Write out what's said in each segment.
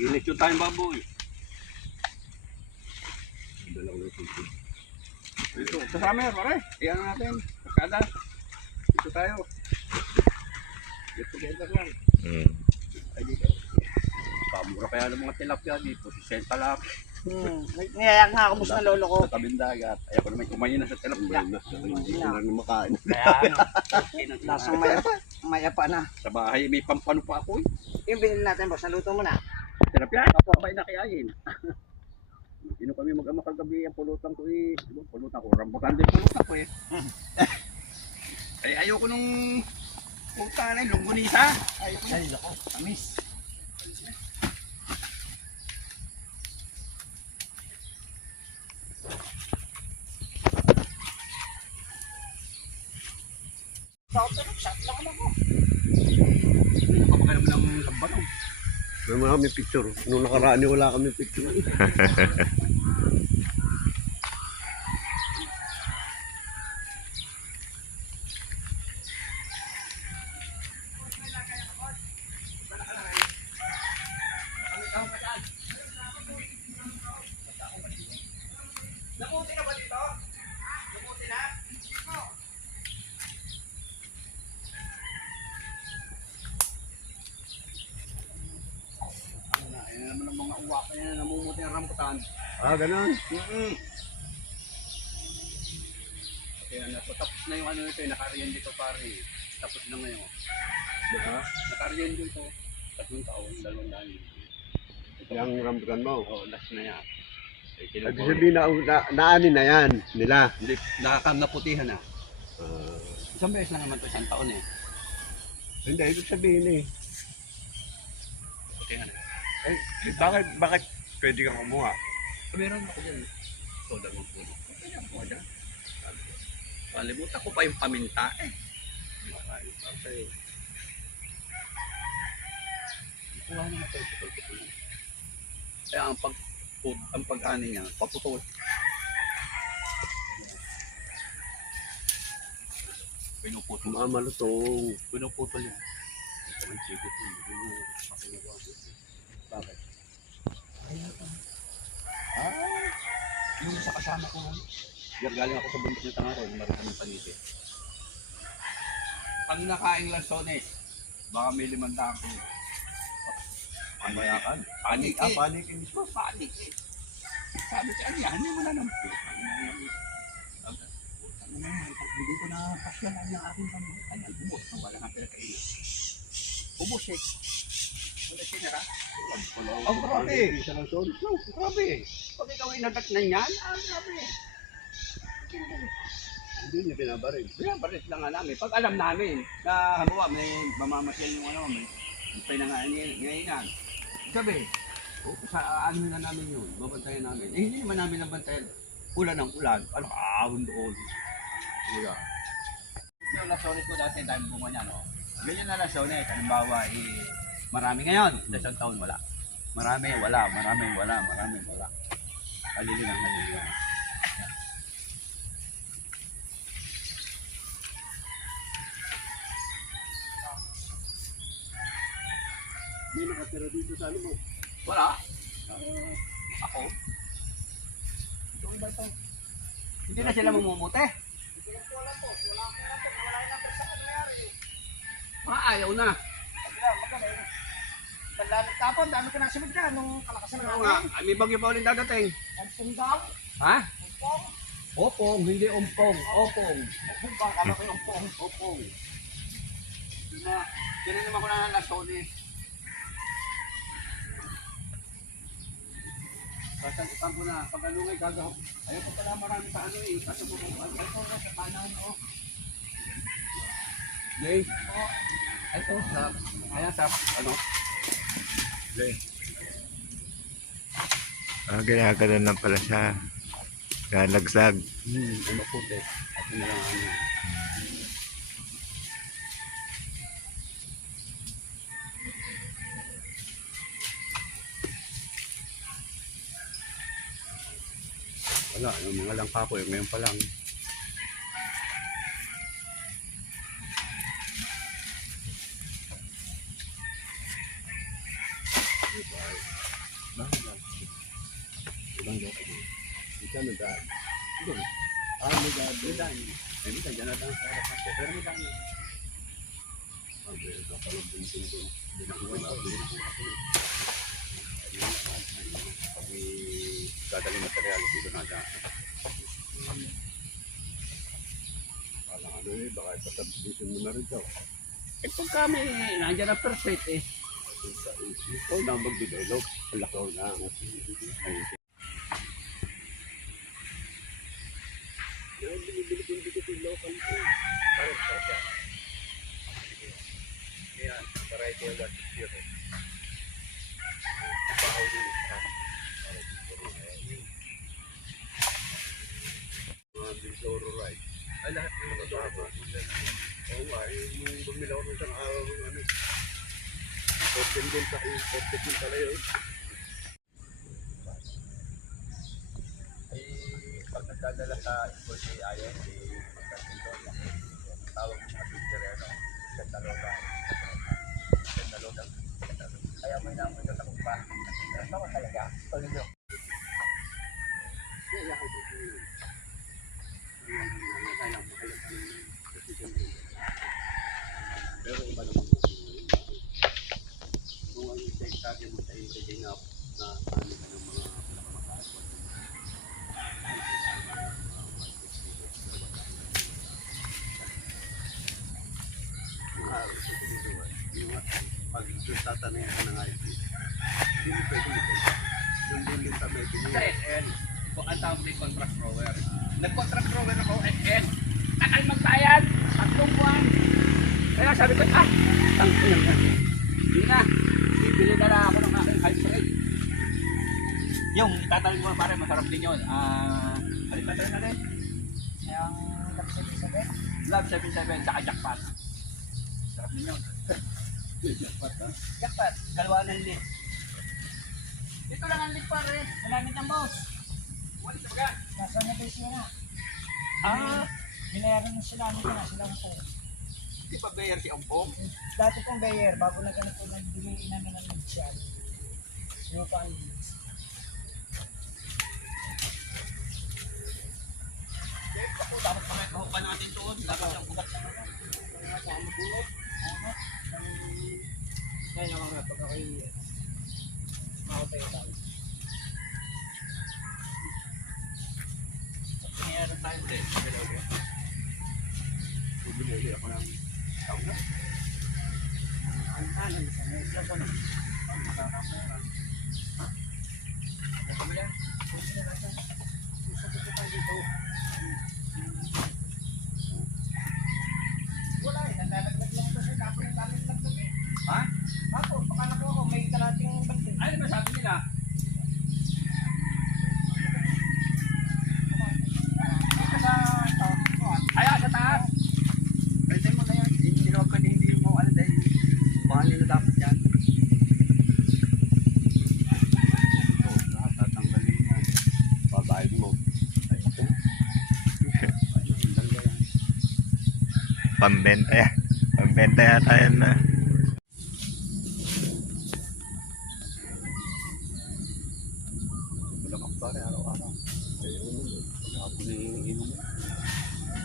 Init yung tayong baboy. Dalaw na ito. Ito, kasama yan pare. Iyan natin. Pagkada. Ito tayo. Get together lang. Ay dito. Pamura kaya ng mga tilapia dito. 60 lang. Niyayang nga ako bus na lolo ko. Sa tabing dagat. Ayaw ko naman kumain na sa tilapia. Hindi ko na makain. Kaya lasang mayapa na. Sa bahay may pampano pa ako eh. Yung binili natin boss, naluto mo na. Tilapia, kapabay na kayain. Sino kami mag-ama kagabi ang pulutan ko eh. Pulutan ko, rambutan din pulutan ko eh. Ay ayoko nung puta na yung lunggunisa. Ayoko na. Ay lako, amis. Shot lang ako. Kapag naman ng lambanog. May kami picture. Nung nakaraan wala kami picture. Nabuti na ba dito? Nabuti na? Ayan naman ang mga uwak na yan, namumuti ang rambutan. Ganun. Kaya natapos na yung ano nito, nakariyan dito pare. Tapos na ngayon. Nakariyan dito. 3 taon, 2 taon. Yung rambutan mo. Oo, last na yan. Ibig sabihin naanin na yan nila. Hindi, nakakamnaputihan na. Isang beses lang naman ito, 1 taon eh. Hindi, ibig sabihin eh. Putihan na. Bakit pwede kang kumuha? Meron ako dyan. Soda mo po. Pwede ako dyan. Kalimutan ko pa yung paminta eh. Kuha na ito. Kaya ang pag-ani niya, paputol. Pinuputol. Malutong. Pinuputol yan. Ito ang sigit mo. Bakit? Yung sa kasama ko nga. Galing ako sa bundok ng Tangaro, marami ng paniti. Pag nakaing lansones, baka may 500 ko. Pamayakan? Panik eh. Panik mismo. Panik eh. Sabi ko, hindi mo na naman. Hindi ko na pasyalan ng aking pamamakan. Ubus na wala nga pinakainan. Ubus eh. Wala sinara. Ang grabe. Grabe. Pag ikaw ay nadatnan yan, grabe. Hindi niya binabaril. Binabarit lang nga namin. Pag alam namin na halimbawa may mamamasyan yung ano, may pinangainan. Sabi, sa ano na namin yun, babantayan namin. Eh hindi naman namin nabantayan. Ulan ng ulan. Ano kaahon doon. Diba? Yung lasones ko dati dahil bunga niya, no? Ganyan na lasones. Halimbawa, marami ngayon. Isang taon wala. Marami wala. Halili ng halili. May nakatira dito sa ano mo. Wala. Ako. Ito ba ito? Hindi na sila mamumuti. Ayaw na. Paglalit tapon, dami ka na simid ka nung kalakasan Oo namin. nga. Ay, may bagyo pa ulit dadating. Ang pundaw. Ha? Umpong. Opong, hindi umpong. Opong. Umpong ba? Kala ko yung umpong. Opong. Tinanim ako na ng lasones. Sasagutan ko na. Pag alungay gagawin. Ayaw ko pala marami sa ano eh. Kasi mo kung ito na sa kanan o. Jay. Ito sa. Ayan sa ano. Jay. Ganyan lang pala siya. Galagsag. Maputi. At yun lang ano. Wala, yung mga langka ko, ngayon pa lang. Ibang loko mo. Ika na daan. Ito. May daan. May daan. Ay, minsan dyan na daan sa harap natin. Pero may daan. Ito pala bunting doon. Pag may dadaling material dito na daan. Parang ano eh, baka ipasubdivision mo na rin daw. Eh pagka may nandiyan na perfect eh. Ikaw na mag-develop. Ikaw na. Yung binibili ko dito sa local ko. Parang siya. Ayan, variety of that zero. Bahaw din. Mga Bintoro Ride. Ay, lahat ng mga bago. Oo nga, yung bumila ko sa araw ng ano. 14 din pala yun. Ay, pag nagdadala sa school si Ayon, si Pagkasinto, tawag mo mga teacher, ano, Gandaloga. Kaya may naman ito sa kumpa. Tama talaga. Tuloy nyo. Pero iba naman kung ano yung check sa akin mo sa everything na ano ka ng mga pinakamataas. Pag tatanay ka ng IT, hindi mo pwede ito. Yung din sa may Sa pinili. SN, kung ang tawag may contract rower. Nag-contract rower ako, SN. Takal magbayad. 3 buwan. Kaya sabi ko, tangko yan. Hindi na. Bibili na lang ako ng aking hybrid. Yung itatalin mo pare, masarap din yun. Palitan na rin. Yung nagsabi-sabi. Love 77, saka jackpot. Sarap din yun. Jackpot ha? Jackpot, dalawa ng lit. Ito lang ang lit pare. Malamit ang boss. Walis na baga. Nasa nabis niya na. Binayaran mo sila nito na silang po. Hindi pa bayer si Ompong. Dati pong Bayer, bago na ganito, nagbigay namin ng lead siya. Lupa ang leads. Ako, dapat pa natin doon. Dapat ang ugat na naman. Ano? Ngayon ako nga, pag ako'y makapay tayo. Nangyayari tayo din. Bumili ako ng tawag na. Ang tanan sa may laban. Ito mo yan? Wala eh, nandalaglag lang ito sa kapon ng daming laglag eh. Ha? Ako, pakala ko ako, may kalating bagay. Ano ba sabi nila? Dito sa taas. Kaya sa taas. Pwede mo na yan. Hindi naman pwede hindi mo ano dahil baka nila dapat yan. Tatanggalin mo. Babayad mo. Pambenta yan. Pambenta yata yan na. Wala kang pare araw-araw. Hapon na iinom mo.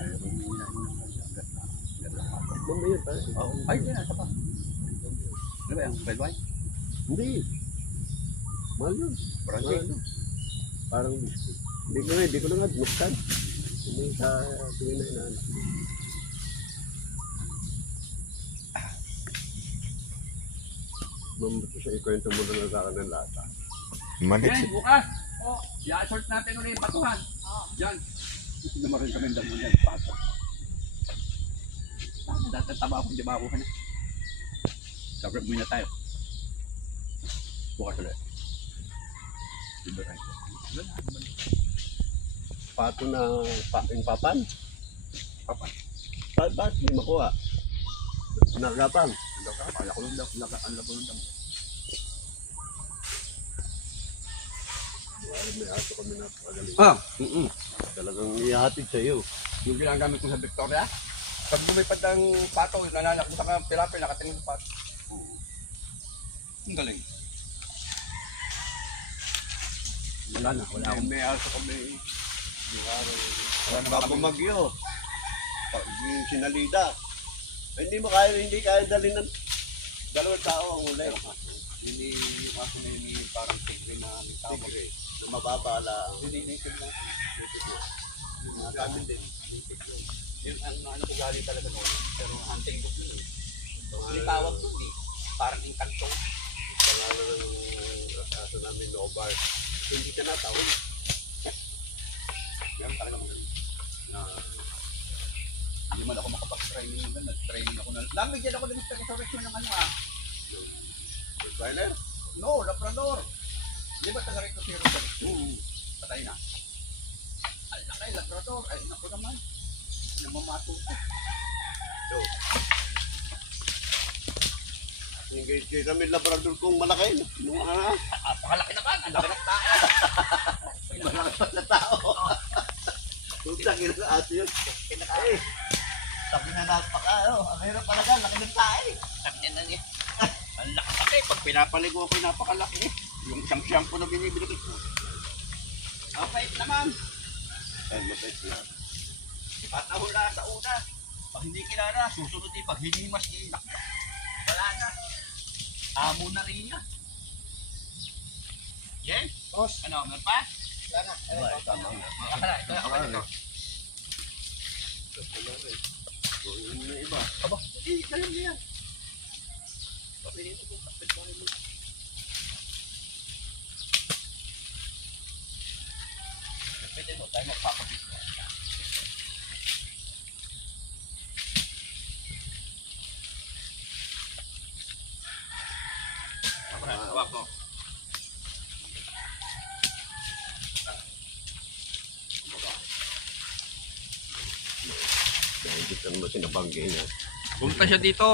Ayaw mo yung inainom mo. Mama yun tayo. Ay, hindi na. Isa pa. Ano ba yan? Bell wine? Hindi. Mahal yun. Brandy? Mahal yun. Parang hindi ko na nga binuksan. Hindi sa tingin na inaanak. Mamit ko siya ikwento mo na sa akin ng lata. Malit. Yan, bukas. I-assort natin ulit yung patuhan. Diyan. Naman rin kami ang damo dyan. Pato. Dati taba akong di ba ako ka na. Sabi muna tayo. Bukas ulit. Diba tayo? Pato na yung papan. Papan. Bakit hindi makuha? Nagapang. Ang lako ng damo. May aso kami na pagaling. Mm-mm. Talagang ihatid sa iyo. Yung ginagamit ko sa Victoria. Pag lumipad ng pato, nalanak mo sa tilapia, nakatingin sa pato. Ang galing. Wala na, wala akong... May aso kami. Yung araw. Wala na Pag bumagyo. Pag yung sinalida. Hindi kaya dalhin ng dalawang tao ang huli. Hindi yung aso na yun yung parang tigre na may tawag. Tigre. Mababa lang. Hindi native na. Yung mga gamin din. Yung ano ko galing talaga noon. Pero hunting book yun eh. Yung tawag doon eh. Parang yung kantong. Pangalan ng aso namin, Nobar. Hindi ka natawag. Yan talaga magaling. Na hindi man ako makapag-training nun. Nag-training ako na. Lamigyan ako ng resurrection ng ano ah. Trailer? No, Labrador. Di ba taga-recto si Robert? Patay na. Ay, nakay, Labrador. Ay, naku naman. Namamato ko. Yung kay kami Labrador kong malaki. Nung Pakalaki naman. Ang laki ng tao. malaki pa na tao. Kung tangin na aso yun. Eh, sabi na napaka, ang hirap talaga, laki ng tayo. Sabi na niya. Ang laki. Pag pinapaligo ako, napakalaki. Yung isang shampoo na binibili ko. Okay naman. Ay, mabait na. Patahula sa una. Pag hindi kilala, susunod din. Pag hinimas, inak. Wala na. Amo na rin niya. Yes? Boss, Ano, meron pa? wala na. Ay, tama na. Okay na. May iba. Aba, hindi, alam niya yan. Okay, dito kung kapit mo rin. Pwede mo, tayo magpapapit mo. Hawak mo. Dahil dito naman sinabanggi niya. Punta siya dito.